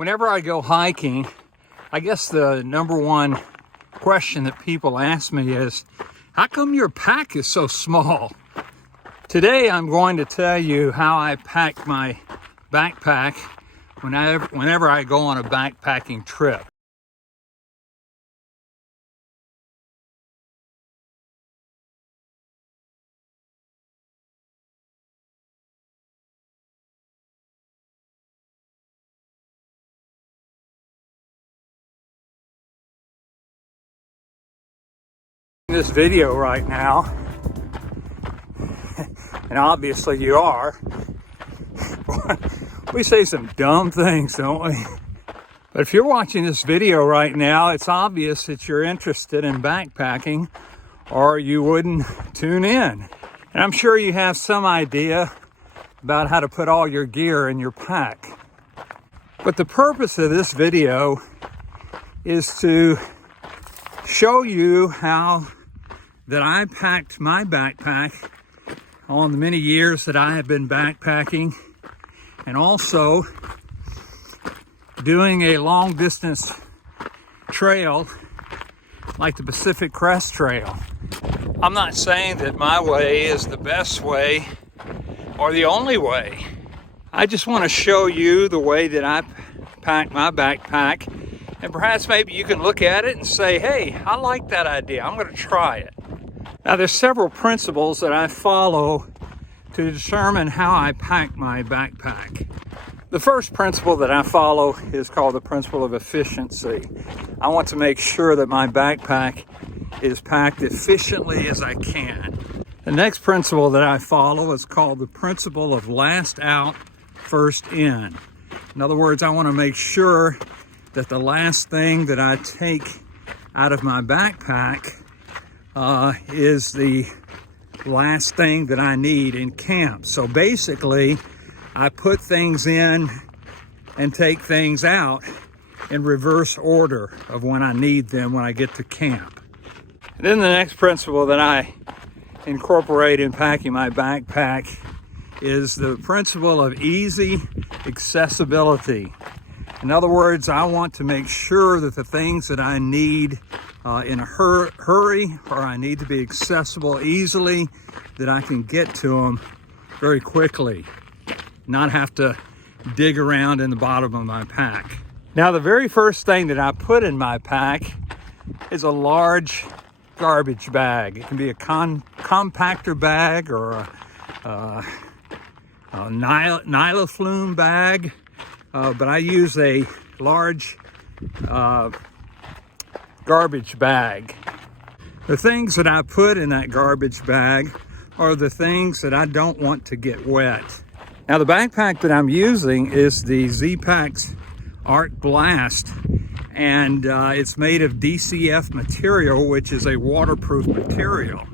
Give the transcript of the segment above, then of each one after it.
Whenever I go hiking, I guess the number one question that people ask me is, how come your pack is so small? Today I'm going to tell you how I pack my backpack whenever I go on a backpacking trip. This video right now, and obviously you are, we say some dumb things, don't we? But if you're watching this video right now, it's obvious that you're interested in backpacking, or you wouldn't tune in. And I'm sure you have some idea about how to put all your gear in your pack. But the purpose of this video is to show you how that I packed my backpack on the many years that I have been backpacking, and also doing a long distance trail like the Pacific Crest Trail. I'm not saying that my way is the best way or the only way. I just want to show you the way that I pack my backpack, and perhaps maybe you can look at it and say, hey, I like that idea, I'm going to try it. Now, there's several principles that I follow to determine how I pack my backpack. The first principle that I follow is called the principle of efficiency. I want to make sure that my backpack is packed efficiently as I can. The next principle that I follow is called the principle of last out, first in. In other words, I want to make sure that the last thing that I take out of my backpack is the last thing that I need in camp. So basically, I put things in and take things out in reverse order of when I need them when I get to camp. And then the next principle that I incorporate in packing my backpack is the principle of easy accessibility. In other words, I want to make sure that the things that I need in a hurry, or I need to be accessible easily, that I can get to them very quickly, not have to dig around in the bottom of my pack. Now, the very first thing that I put in my pack is a large garbage bag. It can be a compactor bag or a nyloflume bag, but I use a large garbage bag. The things that I put in that garbage bag are the things that I don't want to get wet. Now, the backpack that I'm using is the Z-Pack's Art Blast, and it's made of DCF material, which is a waterproof material.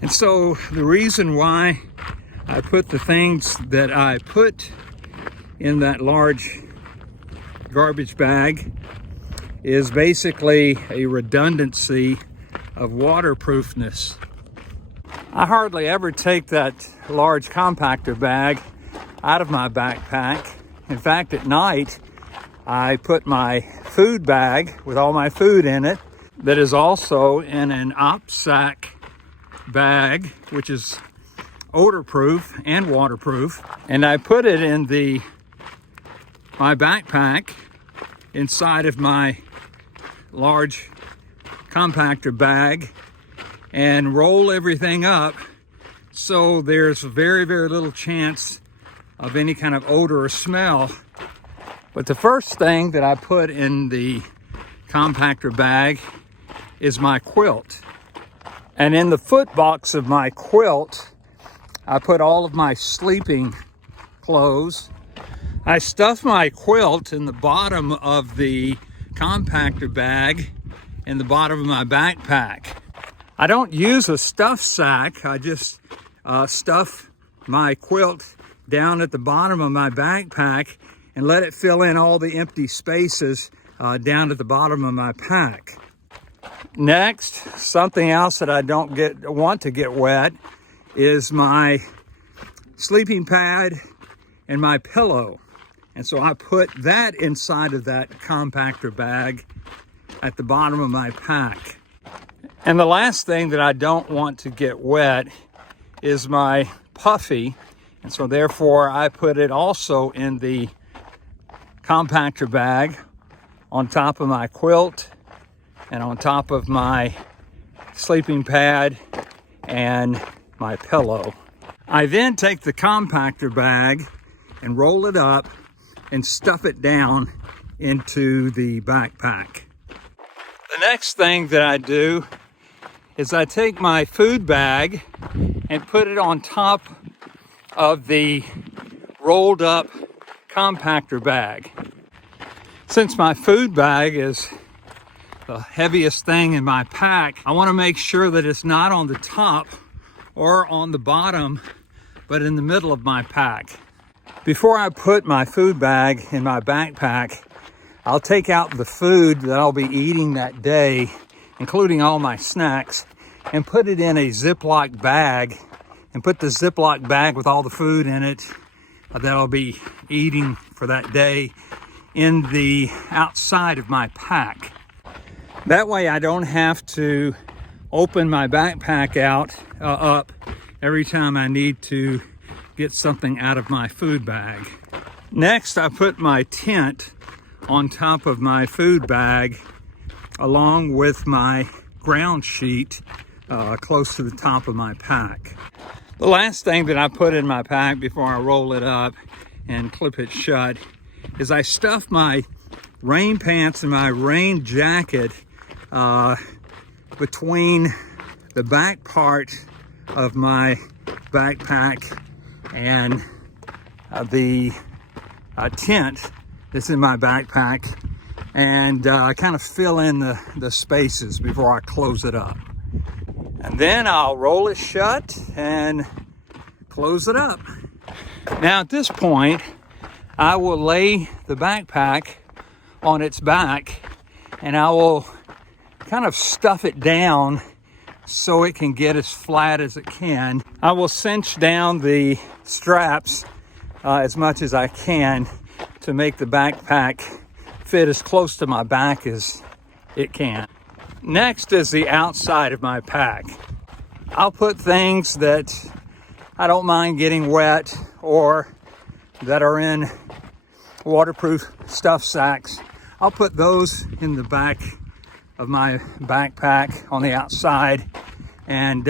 And so the reason why I put the things that I put in that large garbage bag is basically a redundancy of waterproofness. I hardly ever take that large compactor bag out of my backpack. In fact, at night, I put my food bag with all my food in it that is also in an OpSac bag, which is odor-proof and waterproof, and I put it in my backpack inside of my large compactor bag and roll everything up so there's very, very little chance of any kind of odor or smell. But the first thing that I put in the compactor bag is my quilt. And in the foot box of my quilt, I put all of my sleeping clothes. I stuff my quilt in the bottom of the compactor bag in the bottom of my backpack. I don't use a stuff sack. I just stuff my quilt down at the bottom of my backpack and let it fill in all the empty spaces down at the bottom of my pack. Next, something else that I don't want to get wet is my sleeping pad and my pillow. And so I put that inside of that compactor bag at the bottom of my pack. And the last thing that I don't want to get wet is my puffy. And so therefore I put it also in the compactor bag on top of my quilt and on top of my sleeping pad and my pillow. I then take the compactor bag and roll it up and stuff it down into the backpack. The next thing that I do is I take my food bag and put it on top of the rolled up compactor bag. Since my food bag is the heaviest thing in my pack, I want to make sure that it's not on the top or on the bottom, but in the middle of my pack. Before I put my food bag in my backpack, I'll take out the food that I'll be eating that day, including all my snacks, and put it in a Ziploc bag, and put the Ziploc bag with all the food in it that I'll be eating for that day in the outside of my pack. That way I don't have to open my backpack up every time I need to get something out of my food bag. Next, I put my tent on top of my food bag along with my ground sheet close to the top of my pack. The last thing that I put in my pack before I roll it up and clip it shut is I stuff my rain pants and my rain jacket between the back part of my backpack and the tent that's in my backpack, and I kind of fill in the spaces before I close it up. And then I'll roll it shut and close it up. Now at this point, I will lay the backpack on its back and I will kind of stuff it down so it can get as flat as it can. I will cinch down the straps as much as I can to make the backpack fit as close to my back as it can. Next is the outside of my pack. I'll put things that I don't mind getting wet or that are in waterproof stuff sacks. I'll put those in the back of my backpack on the outside, and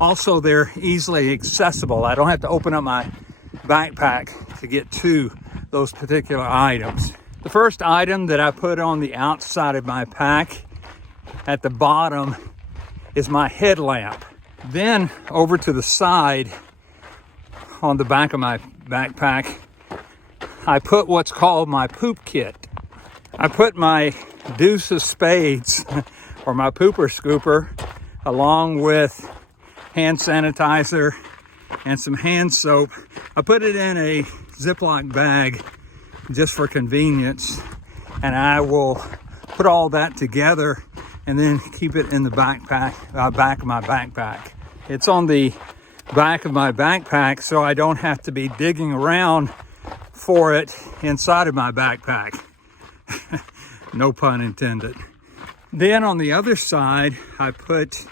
also they're easily accessible. I don't have to open up my backpack to get to those particular items. The first item that I put on the outside of my pack at the bottom is my headlamp. Then over to the side on the back of my backpack, I put what's called my poop kit. I put my deuce of spades or my pooper scooper along with hand sanitizer and some hand soap. I put it in a Ziploc bag just for convenience, and I will put all that together and then keep it in the back of my backpack. It's on the back of my backpack so I don't have to be digging around for it inside of my backpack. No pun intended. Then on the other side, I put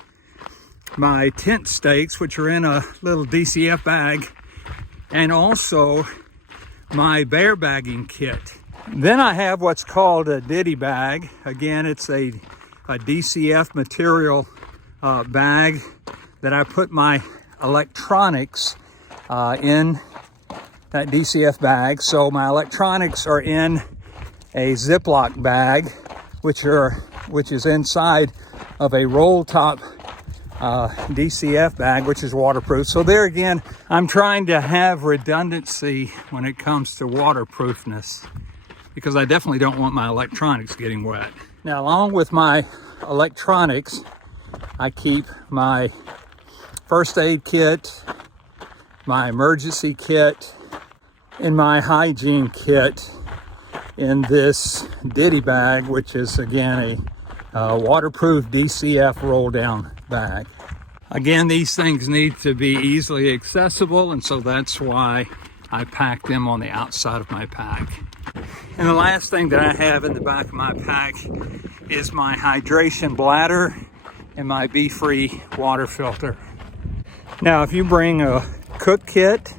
my tent stakes, which are in a little DCF bag, and also my bear bagging kit. Then I have what's called a ditty bag. Again, it's a DCF material bag that I put my electronics in that DCF bag. So my electronics are in a Ziploc bag, which is inside of a roll top DCF bag, which is waterproof. So there again, I'm trying to have redundancy when it comes to waterproofness, because I definitely don't want my electronics getting wet. Now, along with my electronics, I keep my first aid kit, my emergency kit, and my hygiene kit in this ditty bag, which is again a waterproof DCF roll down bag. Again, these things need to be easily accessible, and so that's why I pack them on the outside of my pack. And the last thing that I have in the back of my pack is my hydration bladder and my Be-Free water filter. Now, if you bring a cook kit,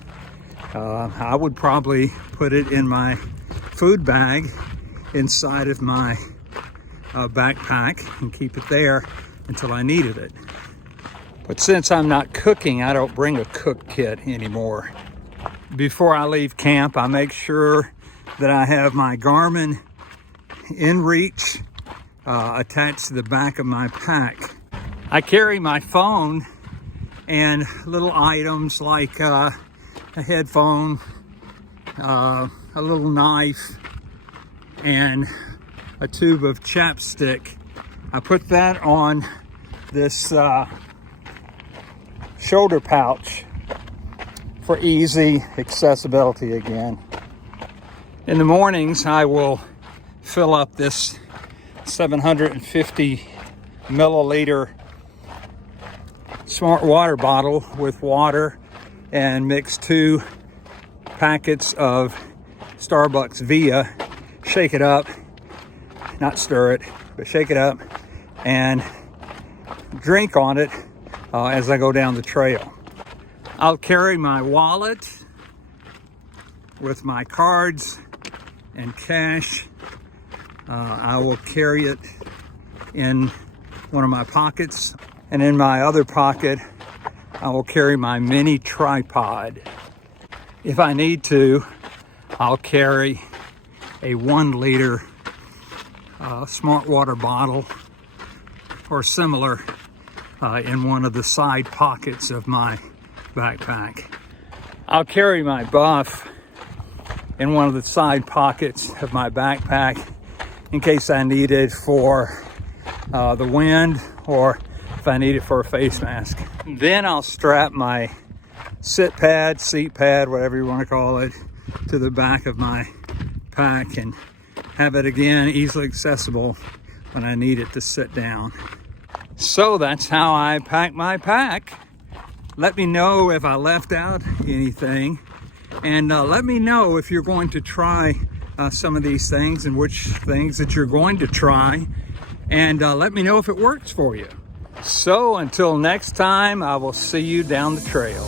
I would probably put it in my food bag inside of my backpack and keep it there until I needed it. But since I'm not cooking, I don't bring a cook kit anymore. Before I leave camp, I make sure that I have my Garmin inReach attached to the back of my pack. I carry my phone and little items like a headphone, a little knife, and a tube of chapstick. I put that on this shoulder pouch for easy accessibility again. In the mornings, I will fill up this 750 milliliter smart water bottle with water and mix 2 packets of Starbucks Via, shake it up, not stir it, but shake it up and drink on it as I go down the trail. I'll carry my wallet with my cards and cash. I will carry it in one of my pockets, and in my other pocket I will carry my mini tripod. If I need to, I'll carry a 1 liter smart water bottle or similar in one of the side pockets of my backpack. I'll carry my buff in one of the side pockets of my backpack in case I need it for the wind or if I need it for a face mask. Then I'll strap my seat pad, whatever you want to call it, to the back of my pack and have it again easily accessible when I need it to sit down. So that's how I pack my pack. Let me know if I left out anything, and let me know if you're going to try some of these things and which things that you're going to try, and let me know if it works for you. So until next time, I will see you down the trail.